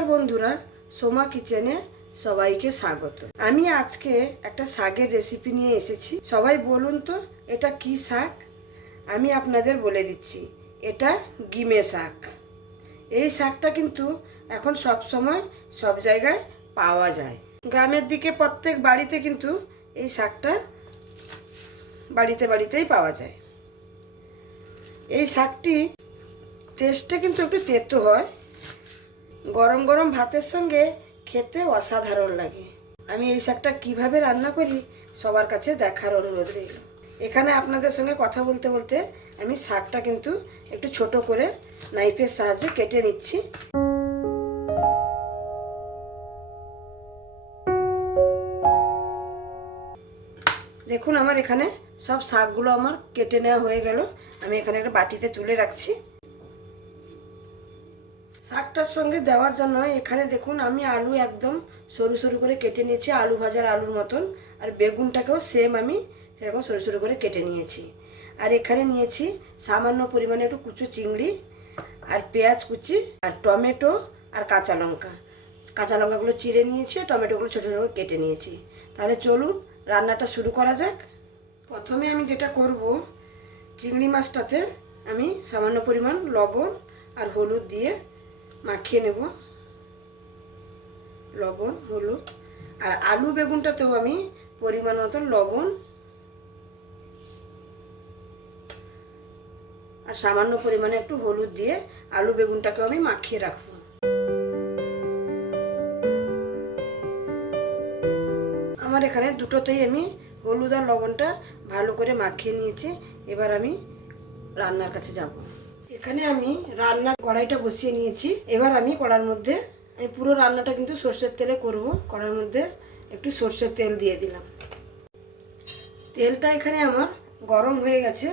নমস্কার বন্ধুরা, সোমা কিচেনে সবাইকে স্বাগত। আমি আজকে একটা শাকের রেসিপি নিয়ে এসেছি। সবাই বলুন তো, এটা কি শাক? আমি আপনাদের বলে দিচ্ছি, এটা গিমে শাক। এই শাকটা কিন্তু এখন সব সময় সব জায়গায় পাওয়া যায়। গ্রামের দিকে প্রত্যেক বাড়িতে কিন্তু এই শাকটা বাড়িতে বাড়িতেই পাওয়া যায়। এই শাকটি টেস্টটা কিন্তু একটু তেতো হয়। গরম গরম ভাতের সঙ্গে খেতে অসাধারণ লাগে। আমি এই শাকটা কীভাবে রান্না করি সবার কাছে দেখার অনুরোধ রইল। এখানে আপনাদের সঙ্গে কথা বলতে বলতে আমি শাকটা কিন্তু একটু ছোট করে নাইফের সাহায্যে কেটে নিচ্ছি। দেখুন, আমার এখানে সব শাকগুলো আমার কেটে নেওয়া হয়ে গেল। আমি এখানে একটা বাটিতে তুলে রাখছি। শাকটার সঙ্গে দেওয়ার জন্য এখানে দেখুন আমি আলু একদম সরু সরু করে কেটে নিয়েছি, আলু ভাজার আলুর মতন। আর বেগুনটাকেও সেম আমি সেরকম সরু সরু করে কেটে নিয়েছি। আর এখানে নিয়েছি সামান্য পরিমাণে একটু কুচু চিংড়ি, আর পেঁয়াজ কুচি, আর টমেটো, আর কাঁচা লঙ্কা। কাঁচা লঙ্কাগুলো চিড়ে নিয়েছি টমেটোগুলো ছোটো ছোটো কেটে নিয়েছি। তাহলে চলুন রান্নাটা শুরু করা যাক। প্রথমে আমি যেটা করব, চিংড়ি মাছটাতে আমি সামান্য পরিমাণ লবণ আর হলুদ দিয়ে মাখিয়ে নেব। লবণ, হলুদ। আর আলু বেগুনটাতেও আমি পরিমাণ মতো লবণ আর সামান্য পরিমাণে একটু হলুদ দিয়ে আলু বেগুনটাকেও আমি মাখিয়ে রাখব। আমার এখানে দুটোতেই আমি হলুদ আর লবণটা ভালো করে মাখিয়ে নিয়েছি। এবার আমি রান্নার কাছে যাব। এখানে আমি রান্নার কড়াইটা বসিয়ে নিয়েছি। এবার আমি কড়ার মধ্যে, আমি পুরো রান্নাটা কিন্তু সর্ষের তেলে করব। কড়ার মধ্যে একটু সর্ষের তেল দিয়ে দিলাম। তেলটা এখানে আমার গরম হয়ে গেছে।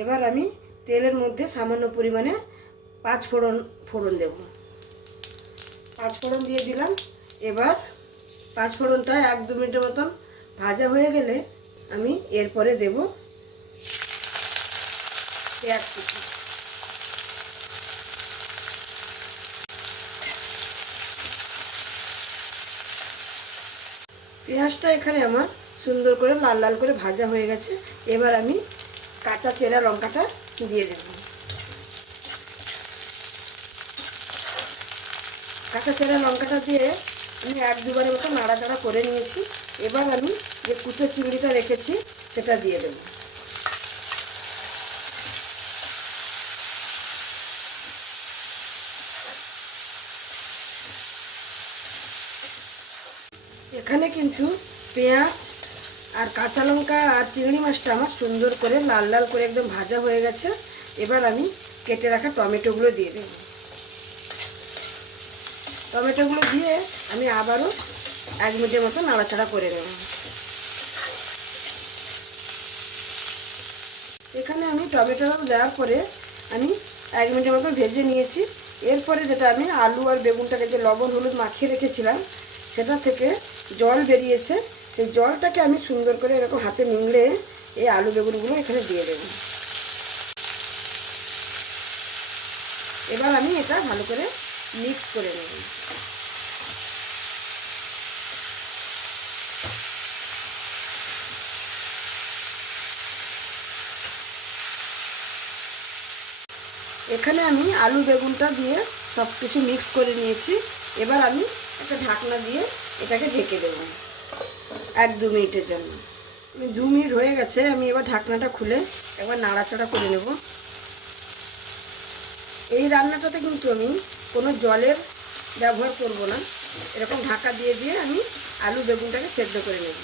এবার আমি তেলের মধ্যে সামান্য পরিমাণে পাঁচ ফোড়ন ফোড়ন দেব। পাঁচ ফোড়ন দিয়ে দিলাম। এবার পাঁচ ফোড়নটা এক দু মিনিটের মতন ভাজা হয়ে গেলে আমি এরপরে দেব পেঁয়াজ পেঁয়াজটা এখানে আমার সুন্দর করে লাল লাল করে ভাজা হয়ে গেছে। এবার আমি কাঁচা চেরা লঙ্কাটা দিয়ে দেব। কাঁচা চেরা লঙ্কাটা দিয়ে আমি এক দুবারের মতো নাড়াচাড়া করে নিয়েছি। এবার আমি যে কুচো চিংড়িটা রেখেছি, সেটা দিয়ে দেব। এখানে কিন্তু পেঁয়াজ আর কাঁচা লঙ্কা আর চিংড়ি মাছটা আমার সুন্দর করে, লাল লাল করে একদম ভাজা হয়ে গেছে। এবার আমি কেটে রাখা টমেটোগুলো দিয়ে দেব। টমেটোগুলো দিয়ে আমি আবারও এক মিনিটের মতো নাড়াচাড়া করে নেব। এখানে আমি টমেটো দেওয়ার পরে আমি এক মিনিটের মতো ভেজে নিয়েছি। এরপরে যেটা আমি আলু আর বেগুনটাকে যে লবণ, হলুদ মাখিয়ে রেখেছিলাম, সেটা থেকে জল বেরিয়েছে, সেই জলটাকে আমি সুন্দর করে এরকম হাতে নিংড়ে এই আলু বেগুনগুলো এখানে দিয়ে দেব। এবার আমি এটা ভালো করে মিক্স করে নেব। এখানে আমি আলু বেগুনটা দিয়ে সব কিছু মিক্স করে নিয়েছি। এবার আমি একটা ঢাকনা দিয়ে এটাকে ঢেকে দেবো। এক দু মিনিটের জন্য। দু মিনিট হয়ে গেছে, আমি এবার ঢাকনাটা খুলে একবার নাড়াচাড়া করে নেব। এই রান্নাটাতে কিন্তু আমি কোনো জলের ব্যবহার করব না। এরকম ঢাকা দিয়ে দিয়ে আমি আলু বেগুনটাকে সেদ্ধ করে নেব।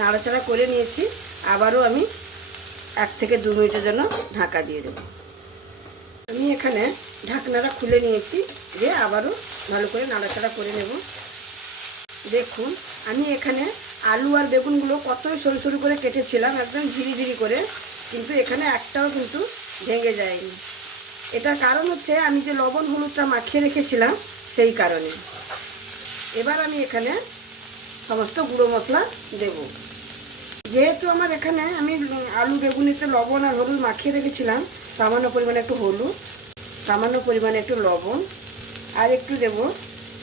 নাড়াচাড়া করে নিয়েছি, আবারও আমি এক থেকে দু মিনিটের জন্য ঢাকা দিয়ে দেব। আমি এখানে ঢাকনাটা খুলে নিয়েছি, দিয়ে আবারও ভালো করে নাড়াচাড়া করে নেব। দেখুন, আমি এখানে আলু আর বেগুনগুলো কতই সরু সরু করে কেটেছিলাম, একদম ঝিরি ঝিরি করে, কিন্তু এখানে একটাও কিন্তু ভেঙে যায়নি। এটার কারণ হচ্ছে, আমি যে লবণ হলুদটা মাখিয়ে রেখেছিলাম, সেই কারণে। এবার আমি এখানে সমস্ত গুঁড়ো মশলা দেব। যেহেতু আমার এখানে আমি আলু বেগুনিতে লবণ আর হলুদ মাখিয়ে রেখেছিলাম, সামান্য পরিমাণে একটু হলুদ সামান্য পরিমাণে একটু লবণ আর একটু দেব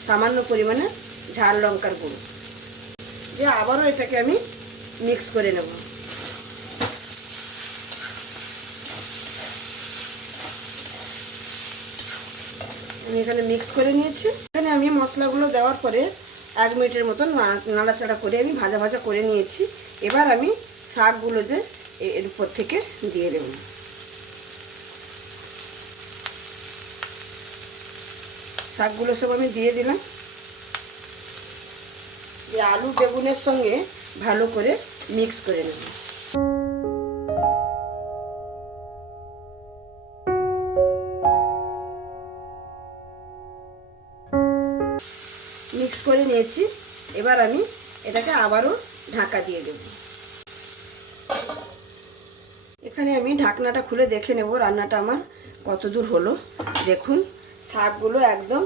সামান্য পরিমাণে ঝাল লঙ্কার গুঁড়ো। দিয়ে আবারও এটাকে আমি মিক্স করে নেব। আমি এখানে মিক্স করে নিয়েছি। এখানে আমি মশলাগুলো দেওয়ার পরে এক মিনিটের মতন নাড়াচাড়া করে আমি ভাজা ভাজা করে নিয়েছি। এবার আমি শাকগুলো যে এর উপর থেকে দিয়ে দেব। শাকগুলো সব আমি দিয়ে দিলাম। দিয়ে আলু বেগুনের সঙ্গে ভালো করে মিক্স করে নেব। মিক্স করে নিয়েছি। এবার আমি এটাকে আবারও ঢাকা দিয়ে দেব। এখানে আমি ঢাকনাটা খুলে দেখে নেব রান্নাটা আমার কত দূর হলো। দেখুন। শাকগুলো একদম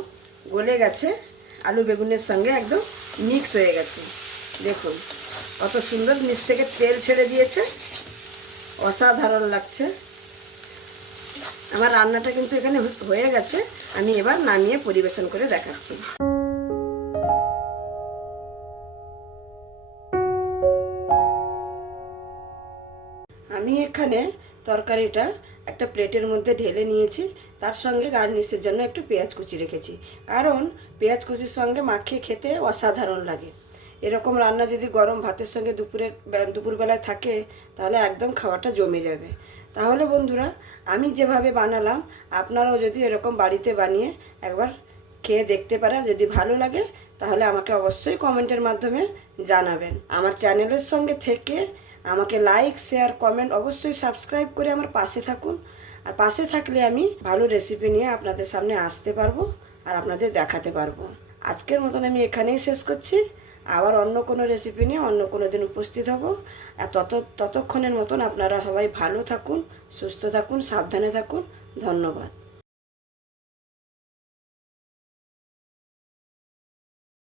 গলে গেছে, আলু বেগুনের সঙ্গে একদম মিক্স হয়ে গেছে। দেখুন, কত সুন্দর নিচ থেকে তেল ছেড়ে দিয়েছে, অসাধারণ লাগছে। আমার রান্নাটা কিন্তু এখানে হয়ে গেছে, আমি এবার নামিয়ে পরিবেশন করে দেখাচ্ছি। আমি এখানে তরকারিটা একটা প্লেটের মধ্যে ঢেলে নিয়েছি। তার সঙ্গে গার্নিশের জন্য একটু পেঁয়াজ কুচি রেখেছি। কারণ পেঁয়াজ কুচির সঙ্গে মাখিয়ে খেতে অসাধারণ লাগে। এরকম রান্না যদি গরম ভাতের সঙ্গে দুপুরে দুপুরবেলায় থাকে, তাহলে একদম খাওয়াটা জমে যাবে। তাহলে বন্ধুরা, আমি যেভাবে বানালাম, আপনারাও যদি এরকম বাড়িতে বানিয়ে একবার খেয়ে দেখতে পারেন, যদি ভালো লাগে, তাহলে আমাকে অবশ্যই কমেন্টের মাধ্যমে জানাবেন। আমার চ্যানেলের সঙ্গে থেকে আমাকে লাইক শেয়ার কমেন্ট অবশ্যই সাবস্ক্রাইব করে আমার পাশে থাকুন। আর পাশে থাকলে আমি ভালো রেসিপি নিয়ে আপনাদের সামনে আসতে পারব আর আপনাদের দেখাতে পারব। আজকের মতন আমি এখানেই শেষ করছি। আবার অন্য কোনো রেসিপি নিয়ে অন্য কোনো দিন উপস্থিত হব। আর তত, ততক্ষণের মতন আপনারা সবাই ভালো থাকুন, সুস্থ থাকুন, সাবধানে থাকুন। ধন্যবাদ।